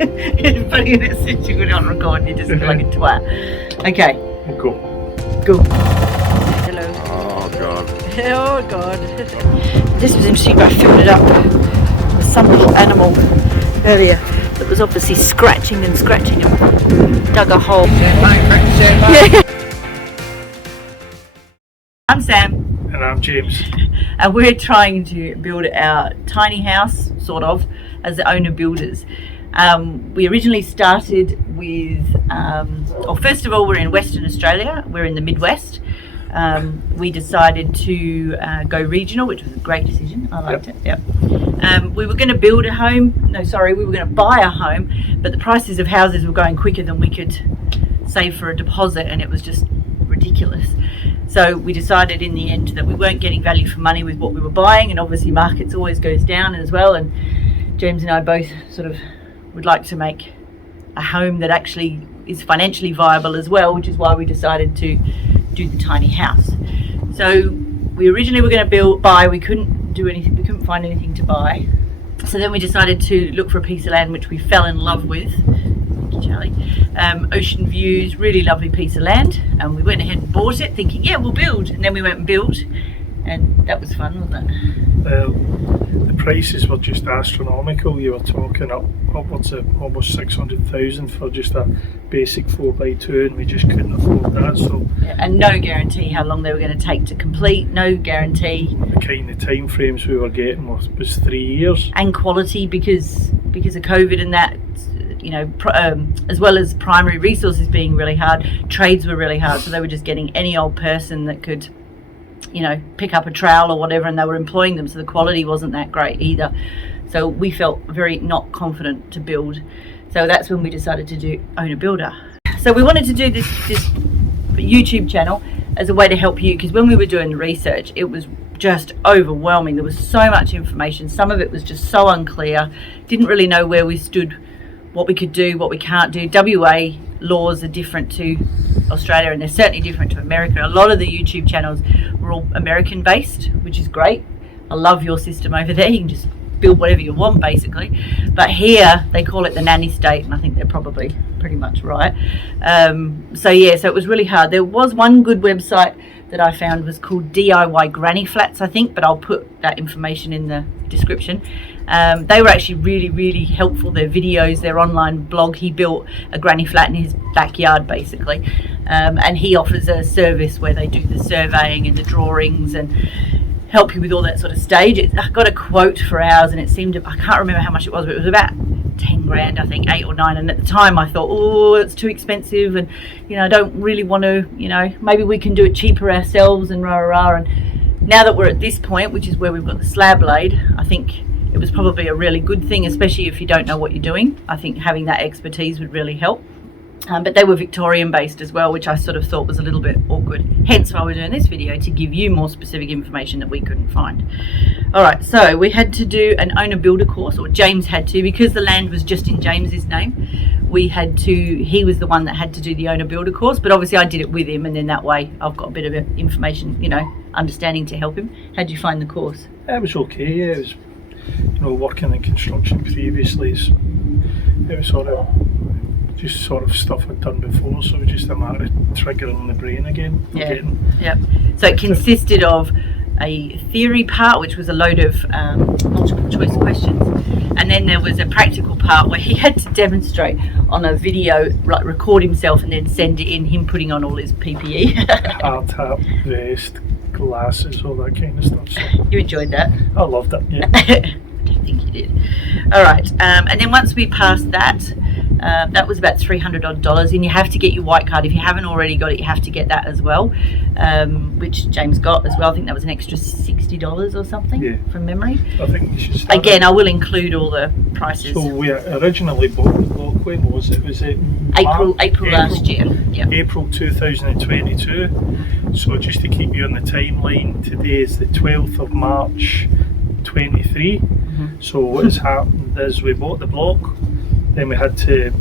It's funny when it says you put it on record and you just feel like a twat. Okay. Go. Hello. Oh God. Oh God. This was interesting, but I filled it up with some little animal earlier that was obviously scratching and dug a hole. Yeah. I'm Sam. And I'm James. And we're trying to build our tiny house, sort of, as the owner builders. We originally started with, first of all, we're in Western Australia. We're in the Midwest. We decided to go regional, which was a great decision. I liked it. Yep. We were going to build a home. We were going to buy a home, but the prices of houses were going quicker than we could save for a deposit, and it was just ridiculous. So we decided in the end that we weren't getting value for money with what we were buying, and obviously markets always goes down as well. And James and I both sort of would like to make a home that actually is financially viable as well, which is why we decided to do the tiny house. So we originally were going to buy. We couldn't do anything. We couldn't find anything to buy. So then we decided to look for a piece of land which we fell in love with. Thank you, Charlie. Ocean views, really lovely piece of land, and we went ahead and bought it thinking, yeah, we'll build. And then we went and built, and that was fun, wasn't it? The prices were just astronomical. You were talking upwards of almost 600,000 for just a basic 4x2, and we just couldn't afford that. So yeah, and no guarantee how long they were going to take to complete. No guarantee. The kind of time frames we were getting was 3 years. And quality, because of COVID and that. As well as primary resources being really hard, trades were really hard. So they were just getting any old person that could, pick up a trowel or whatever, and they were employing them. So the quality wasn't that great either. So we felt very not confident to build. So that's when we decided to do Owner Builder. So we wanted to do this YouTube channel as a way to help you, because when we were doing the research, it was just overwhelming. There was so much information. Some of it was just so unclear. Didn't really know where we stood, what we could do, what we can't do. WA laws are different to Australia, and they're certainly different to America. A lot of the YouTube channels were all American based, which is great. I love your system over there. You can just build whatever you want basically. But here they call it the nanny state, and I think they're probably pretty much right. So it was really hard. There was one good website that I found, was called DIY Granny Flats, I think, but I'll put that information in the description. They were actually really, really helpful. Their videos, their online blog. He built a granny flat in his backyard basically, and he offers a service where they do the surveying and the drawings and help you with all that sort of stage. I got a quote for ours, and it seemed, I can't remember how much it was, but it was about 10 grand, I think, 8 or 9. And at the time I thought, oh, it's too expensive, and I don't really want to, maybe we can do it cheaper ourselves, and and now that we're at this point, which is where we've got the slab laid, I think it was probably a really good thing, especially if you don't know what you're doing. I think having that expertise would really help. But they were Victorian based as well, which I sort of thought was a little bit awkward. Hence why we're doing this video, to give you more specific information that we couldn't find. All right, so we had to do an owner builder course, or James had to, because the land was just in James's name. He was the one that had to do the owner builder course, but obviously I did it with him, and then that way I've got a bit of information, understanding to help him. How'd you find the course? It was okay. Yeah, it was, working in construction previously, it was sort of stuff I'd done before, so it was just a matter of triggering the brain again. Yeah. So it consisted of a theory part, which was a load of multiple choice questions, and then there was a practical part where he had to demonstrate on a video, like record himself and then send it in, him putting on all his PPE. Hard hat, vest, glasses, all that kind of stuff. So you enjoyed that? I loved it, yeah. I don't think you did. All right, and then once we passed that, that was about $300 odd, and you have to get your white card. If you haven't already got it, you have to get that as well, which James got as well. I think that was an extra $60 or something, from memory. I think you should start. Again, I will include all the prices. So we originally bought the block, when was it? Was it April last year? Yeah. April 2022. So just to keep you on the timeline, today is the 12th of March 23. So what has happened is we bought the block, then we had to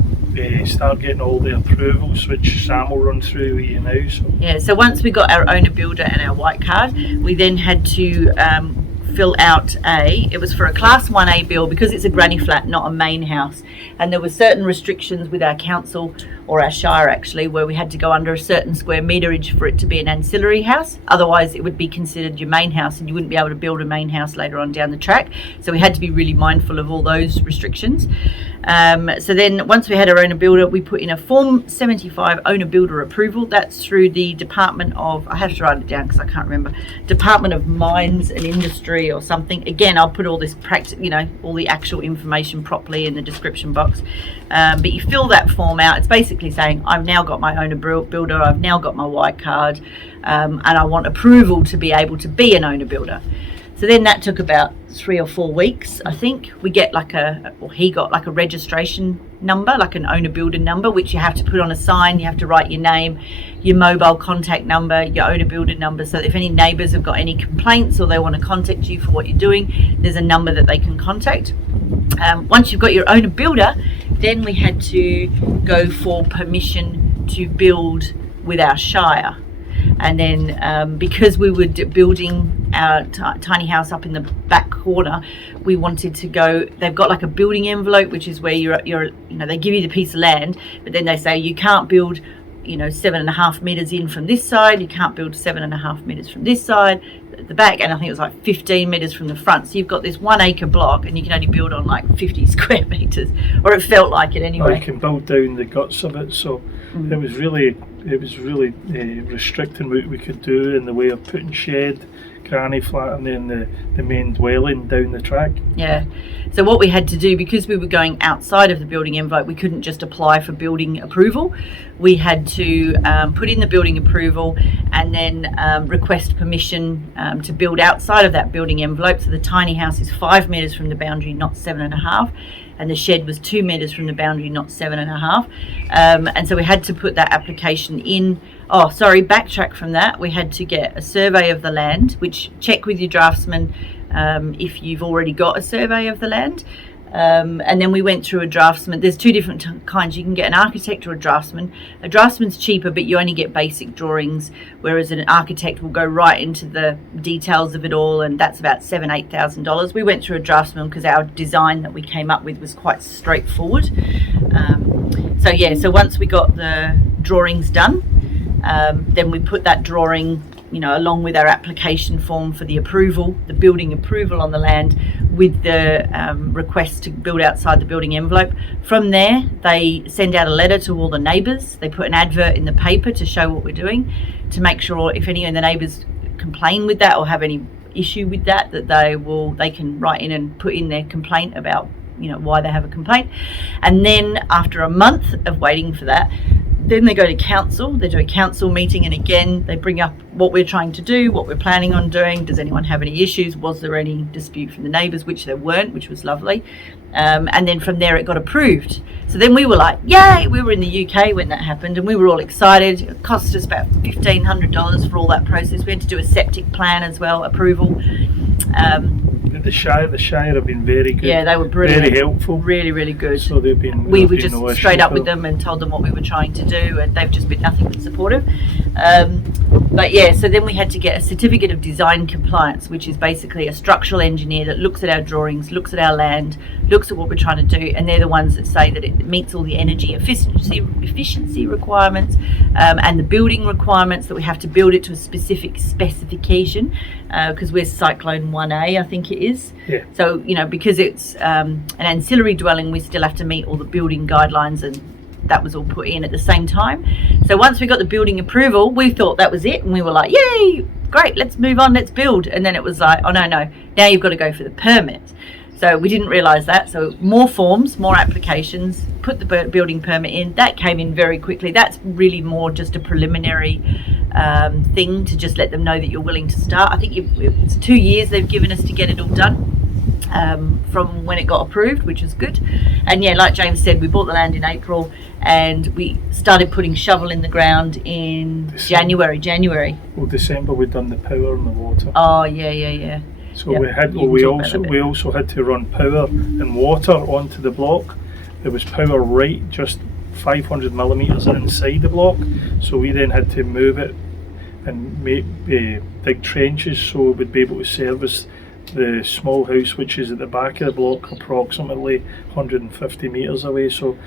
start getting all the approvals, which Sam will run through with you now. So once we got our owner builder and our white card, we then had to fill out it was for a class 1A bill because it's a granny flat, not a main house. And there were certain restrictions with our council, or our shire actually, where we had to go under a certain square meterage for it to be an ancillary house. Otherwise it would be considered your main house and you wouldn't be able to build a main house later on down the track. So we had to be really mindful of all those restrictions. So then once we had our owner builder, we put in a Form 75 owner builder approval. That's through the Department of, I have to write it down because I can't remember, Department of Mines and Industry or something. Again, I'll put all this all the actual information properly in the description box. But you fill that form out. It's basically saying, I've now got my owner builder, I've now got my white card, and I want approval to be able to be an owner builder. So then that took about 3 or 4 weeks, I think. We get he got like a registration number, like an owner builder number, which you have to put on a sign. You have to write your name, your mobile contact number, your owner builder number, so that if any neighbours have got any complaints or they want to contact you for what you're doing, there's a number that they can contact. Once you've got your owner builder, then we had to go for permission to build with our shire. And then because we were building our tiny house up in the back corner, we wanted to go, they've got like a building envelope, which is where they give you the piece of land, but then they say you can't build 7.5 meters in from this side, you can't build 7.5 meters from this side, the back, and I think it was like 15 meters from the front. So you've got this 1 acre block and you can only build on like 50 square meters, or it felt like it anyway. You can build down the guts of it, so it was really restricting what we could do in the way of putting shed, granny flat, and then the main dwelling down the track. Yeah. So what we had to do, because we were going outside of the building envelope, we couldn't just apply for building approval. We had to put in the building approval and then request permission to build outside of that building envelope. So the tiny house is 5 meters from the boundary, not 7.5. And the shed was 2 meters from the boundary, not 7.5. And so we had to put that application in. Backtrack from that. We had to get a survey of the land, which check with your draftsman if you've already got a survey of the land. And then we went through a draftsman. There's two different kinds. You can get an architect or a draftsman. A draftsman's cheaper, but you only get basic drawings, whereas an architect will go right into the details of it all, and that's about $7,000-8,000. We went through a draftsman because our design that we came up with was quite straightforward. So once we got the drawings done, then we put that drawing, along with our application form for the approval, the building approval on the land, with the request to build outside the building envelope. From there, they send out a letter to all the neighbours. They put an advert in the paper to show what we're doing, to make sure if any of the neighbours complain with that or have any issue with that they can write in and put in their complaint about why they have a complaint. And then after a month of waiting for that, then they go to council. They do a council meeting, and again they bring up what we're trying to do, what we're planning on doing. Does anyone have any issues? Was there any dispute from the neighbours? Which there weren't, which was lovely. And then from there it got approved. So then we were like, yay! We were in the UK when that happened, and we were all excited. It cost us about $1,500 for all that process. We had to do a septic plan as well, approval. The Shire have been very good. Yeah, they were brilliant. Very helpful. Really, really good. So they've been. We were just straight up with them and told them what we were trying to do, and they've just been nothing but supportive. So then we had to get a certificate of design compliance, which is basically a structural engineer that looks at our drawings, looks at our land, looks at what we're trying to do, and they're the ones that say that it meets all the energy efficiency requirements and the building requirements, that we have to build it to a specific specification, because we're Cyclone 1A, I think it is. Yeah. So, because it's an ancillary dwelling, we still have to meet all the building guidelines, and that was all put in at the same time. So once we got the building approval, we thought that was it, and we were like, yay, great, let's move on, let's build. And then it was like, oh no, now you've got to go for the permit. So we didn't realise that. So more forms, more applications, put the building permit in. That came in very quickly. That's really more just a preliminary thing to just let them know that you're willing to start. I think it's 2 years they've given us to get it all done. From when it got approved, which is good. And yeah, like James said, we bought the land in April and we started putting shovel in the ground in December. January. Well, December we'd done the power and the water. Oh yeah. So yep. we also had to run power and water onto the block. There was power right just 500 millimeters inside the block, so we then had to move it and make dig trenches so we'd be able to service the small house, which is at the back of the block, approximately 150 metres away. So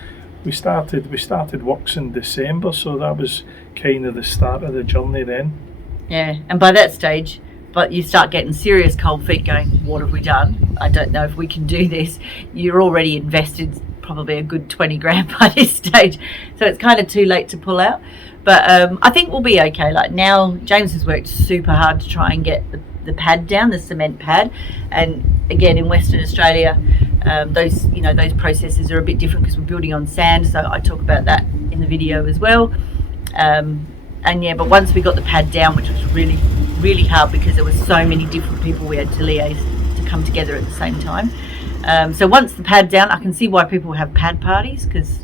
we started works in December, so that was kind of the start of the journey then. Yeah, and by that stage, but you start getting serious cold feet going, what have we done? I don't know if we can do this. You're already invested probably a good 20 grand by this stage, so it's kind of too late to pull out. But I think we'll be okay. Like now, James has worked super hard to try and get the pad down, the cement pad. And again, in Western Australia, those processes are a bit different because we're building on sand. So I talk about that in the video as well. And yeah, but once we got the pad down, which was really, really hard because there were so many different people we had to liaise to come together at the same time. So once the pad's down, I can see why people have pad parties, because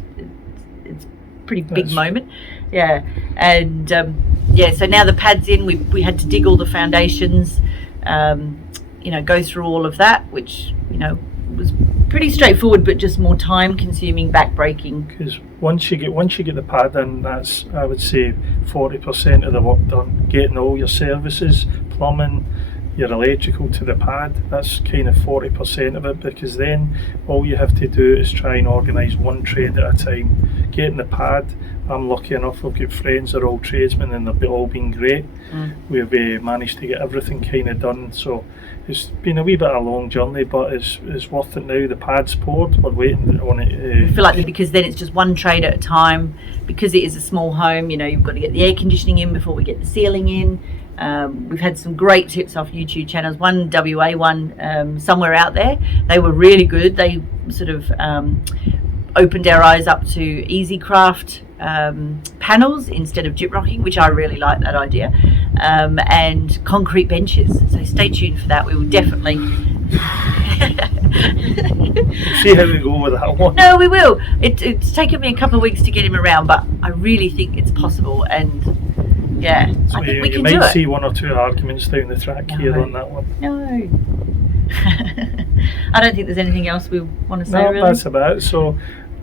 it's a pretty big moment. Yeah, and so now the pad's in. We had to dig all the foundations, go through all of that, which was pretty straightforward, but just more time consuming, back-breaking. Because once you get the pad in, that's, I would say, 40% of the work done. Getting all your services, plumbing, your electrical to the pad, that's kind of 40% of it, because then all you have to do is try and organise one trade at a time. Getting the pad, I'm lucky enough, I've got friends that are all tradesmen and they've all been great. We've managed to get everything kind of done, so it's been a wee bit of a long journey, but it's worth it now. The pad's poured, we're waiting on it. I feel like because then it's just one trade at a time, because it is a small home, you've got to get the air conditioning in before we get the ceiling in. We've had some great tips off YouTube channels. One WA one, somewhere out there, they were really good. They sort of opened our eyes up to EasyCraft panels instead of gyprocking, which I really like that idea, and concrete benches. So stay tuned for that. We will definitely see how we go with that one. No, we will. It's taken me a couple of weeks to get him around, but I really think it's possible, and yeah, so I think we can do it. You might see one or two arguments down the track here on that one. No. I don't think there's anything else we want to say. No, really. that's about it. So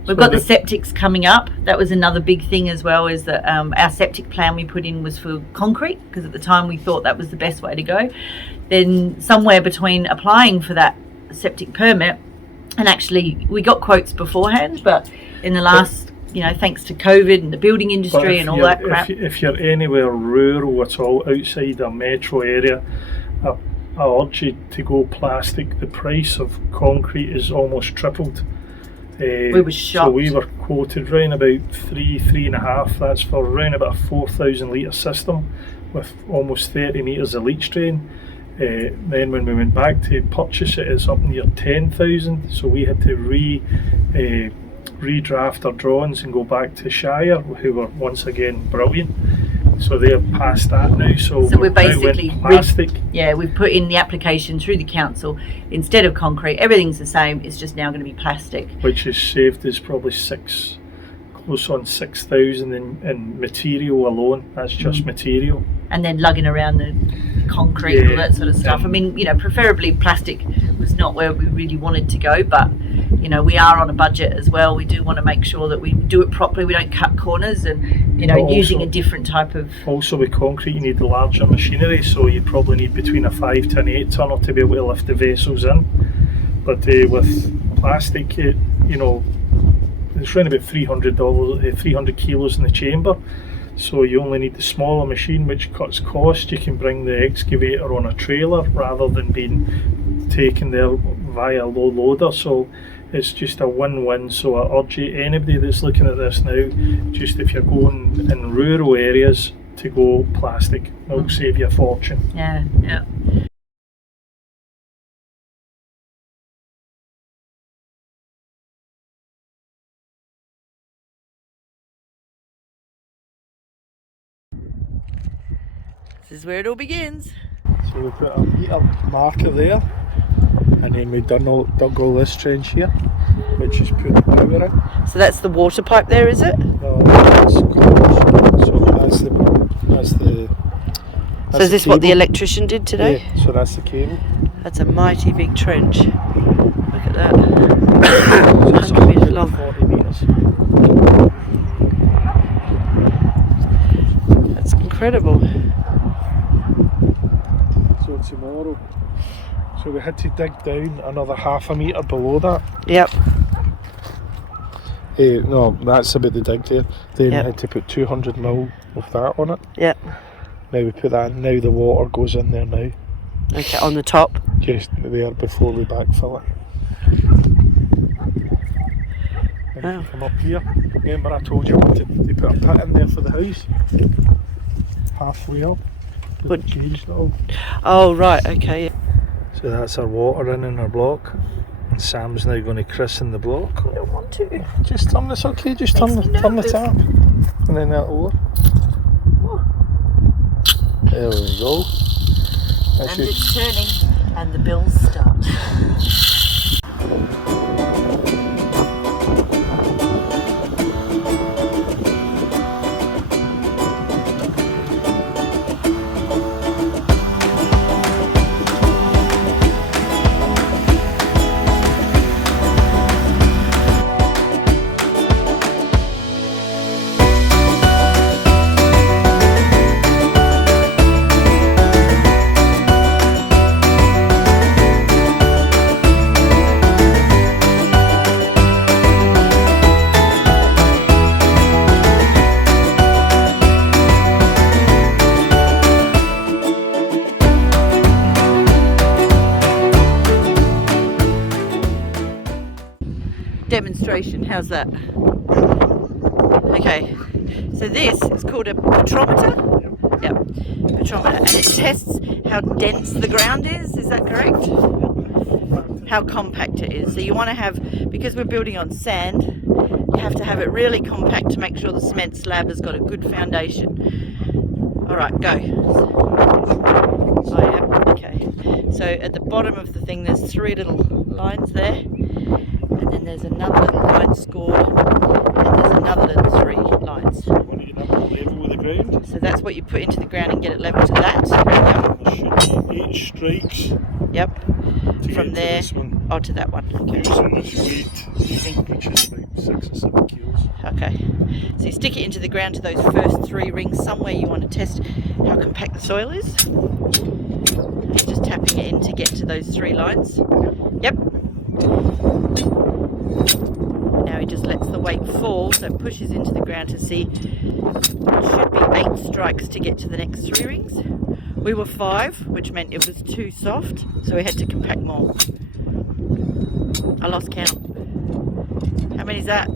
we've got the septics coming up. That was another big thing as well, is that our septic plan we put in was for concrete, because at the time we thought that was the best way to go. Then somewhere between applying for that septic permit and actually, we got quotes beforehand, but in the last, thanks to COVID and the building industry and all that crap. If you're anywhere rural at all, outside a metro area, I urge you to go plastic. The price of concrete is almost tripled. We were shocked. So we were quoted around about 3.5. That's for around about a 4,000 litre system with almost 30 metres of leach drain. Then when we went back to purchase it, it's up near 10,000. So we had to redraft our drawings and go back to Shire, who were once again brilliant. So they're past that now. So we're basically plastic. We've put in the application through the council. Instead of concrete, everything's the same. It's just now going to be plastic, which has saved us probably close on 6,000 in material alone. That's just material. And then lugging around the concrete and all that sort of stuff. I mean, preferably plastic was not where we really wanted to go, but we are on a budget as well. We do want to make sure that we do it properly. We don't cut corners, and using a different type of. Also, with concrete, you need larger machinery, so you probably need between a 5 to an 8 tonner to be able to lift the vessels in. But with plastic, it's around about $300 kilos in the chamber. So you only need the smaller machine, which cuts cost. You can bring the excavator on a trailer rather than being taken there via low loader. So it's just a win-win. So I urge anybody that's looking at this now, just if you're going in rural areas, to go plastic. It'll save you a fortune. Yeah. This is where it all begins. So we put a metre marker there, and then we dug all this trench here, which is put the power in. So that's the water pipe there, is it? No, that's close. So is this what the electrician did today? Yeah, so that's the cable. That's a mighty big trench. Look at that. 100 metres long. 40 metres. That's incredible. So So we had to dig down another half a metre below that. Yep. No, that's about the dig there. Then Yep. we had to put 200 mil of that on it. Yep. Now we put that in. Now the water goes in there now. Okay, on the top. Just there before we backfill it. And if you come up here, remember I told you I wanted to put a pit in there for the house? Halfway up. What? Changed it all. Oh, right, okay. So that's our water in our block. And Sam's now going to christen the block. I don't want to. Just turn this, okay, just turn the tap. And then that'll work. There we go. That's And it's turning, and the bills start. Demonstration, how's that? Okay, so this is called a petrometer. Yep, petrometer, and it tests how dense the ground is that correct? How compact it is. So you want to have, because we're building on sand, you have to have it really compact to make sure the cement slab has got a good foundation. Alright, go. Oh yeah, okay. So at the bottom of the thing there's 3 little lines there. And then there's another little line scored, and there's another little 3 lines. You want to get up level with the ground? So that's what you put into the ground and get it level to that. Yep. There should be 8 strikes. Yep. To From get there, to this one. oh, to that one. Okay. Using this weight, which is like 6 or 7 kilos. Okay. So you stick it into the ground to those first 3 rings somewhere you want to test how compact the soil is. And you're just tapping it in to get to those 3 lines. Yep. Now he just lets the weight fall, so it pushes into the ground to see. It should be 8 strikes to get to the next 3 rings. We were 5, which meant it was too soft, so we had to compact more. I lost count. How many is that?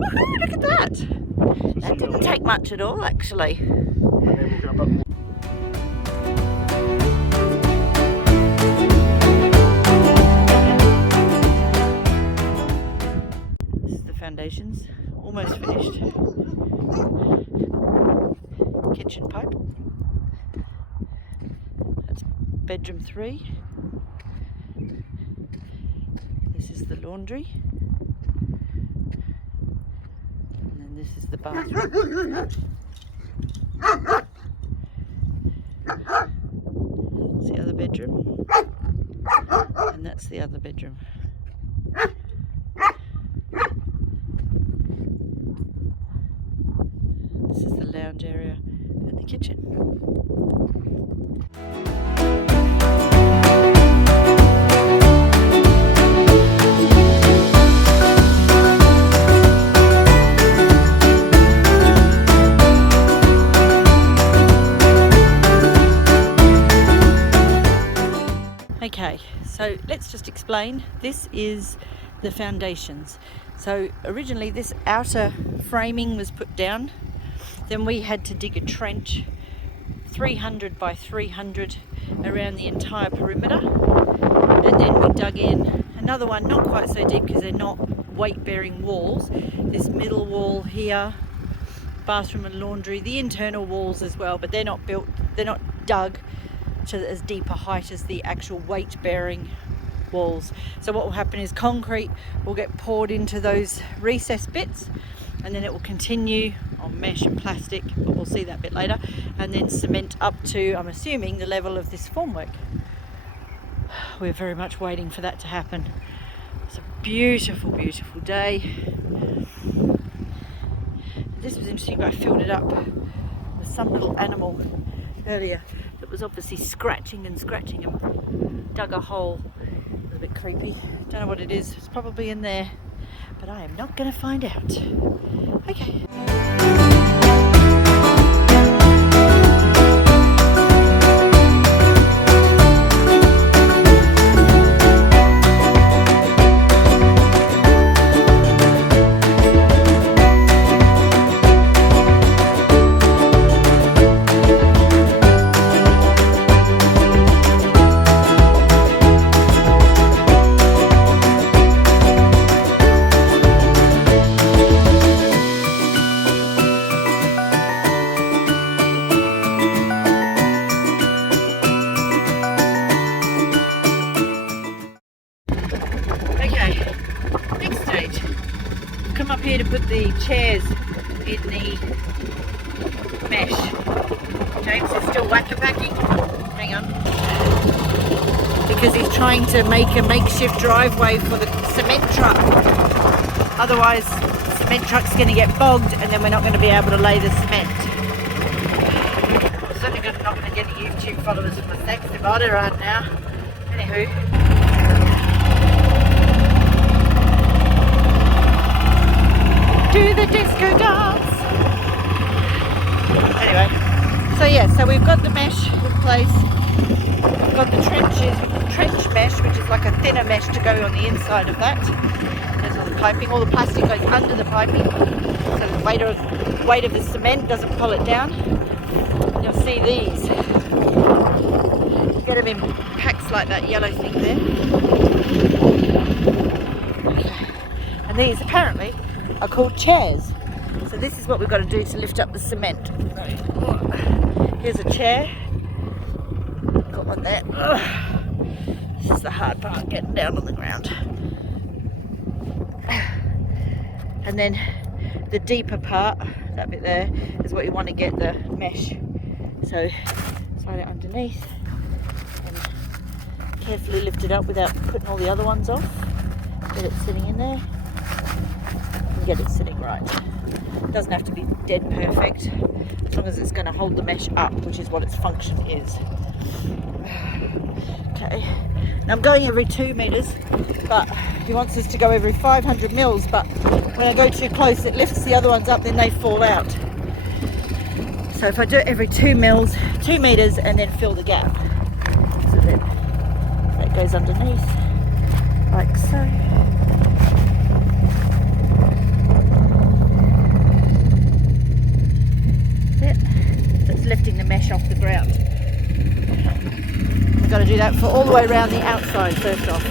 Woohoo, look at that! That didn't take much at all, actually. And then we'll get a bit more. Foundations almost finished. Kitchen pipe. That's bedroom 3. This is the laundry. And then this is the bathroom. That's the other bedroom. And that's the other bedroom. This is the lounge area and the kitchen. Okay, so let's just explain. This is the foundations. So originally this outer framing was put down. Then we had to dig a trench 300 by 300 around the entire perimeter, and then we dug in another one, not quite so deep because they're not weight-bearing walls. This middle wall here, bathroom and laundry, the internal walls as well, but they're not built, they're not dug to as deep a height as the actual weight-bearing walls. So what will happen is concrete will get poured into those recessed bits, and then it will continue on mesh and plastic, but we'll see that bit later, and then cement up to, I'm assuming, the level of this formwork. We're very much waiting for that to happen. It's a beautiful, beautiful day. This was interesting, but I filled it up with some little animal earlier. it was obviously scratching and dug a hole. A little bit creepy. Don't know what it is. It's probably in there, but I am not going to find out. Okay. Come up here to put the chairs in the mesh. James is still whack-a-packing. Hang on. Because he's trying to make a makeshift driveway for the cement truck. Otherwise, the cement truck's going to get bogged and then we're not going to be able to lay the cement. I'm certainly not going to get any YouTube followers with my sexy body right now. Anywho. Do the disco dance. Anyway, so yeah, so we've got the mesh in place. We've got the trench mesh, which is like a thinner mesh to go on the inside of that. There's all the piping. All the plastic goes under the piping, so the weight of the cement doesn't pull it down. You'll see these. You get them in packs like that yellow thing there. Okay. And these apparently are called chairs. So this is what we've got to do to lift up the cement. Here's a chair. Got one there. This is the hard part, getting down on the ground. And then the deeper part, that bit there, is what you want to get the mesh. So slide it underneath and carefully lift it up without putting all the other ones off. Get it sitting in there. Get it sitting right. It doesn't have to be dead perfect, as long as it's going to hold the mesh up, which is what its function is. Okay, now I'm going every 2 meters, but he wants us to go every 500 mils, but when I go too close it lifts the other ones up, then they fall out. So if I do it every 2 meters and then fill the gap, so then that goes underneath like so. Lifting the mesh off the ground. We've got to do that for all the way around the outside first off.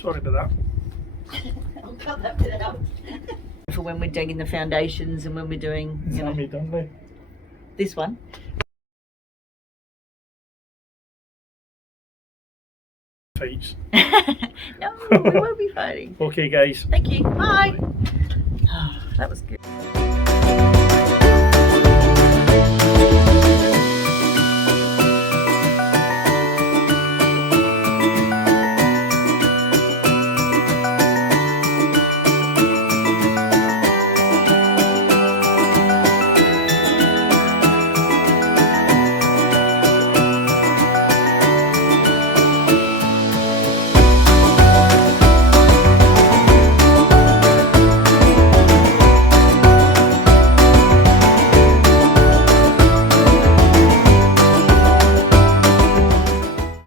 Sorry about that. I'll cut that bit out. For when we're digging the foundations and when we're doing, Is that me done now? this one. Fights. No, we won't be fighting. Okay guys. Thank you. Bye. That was good.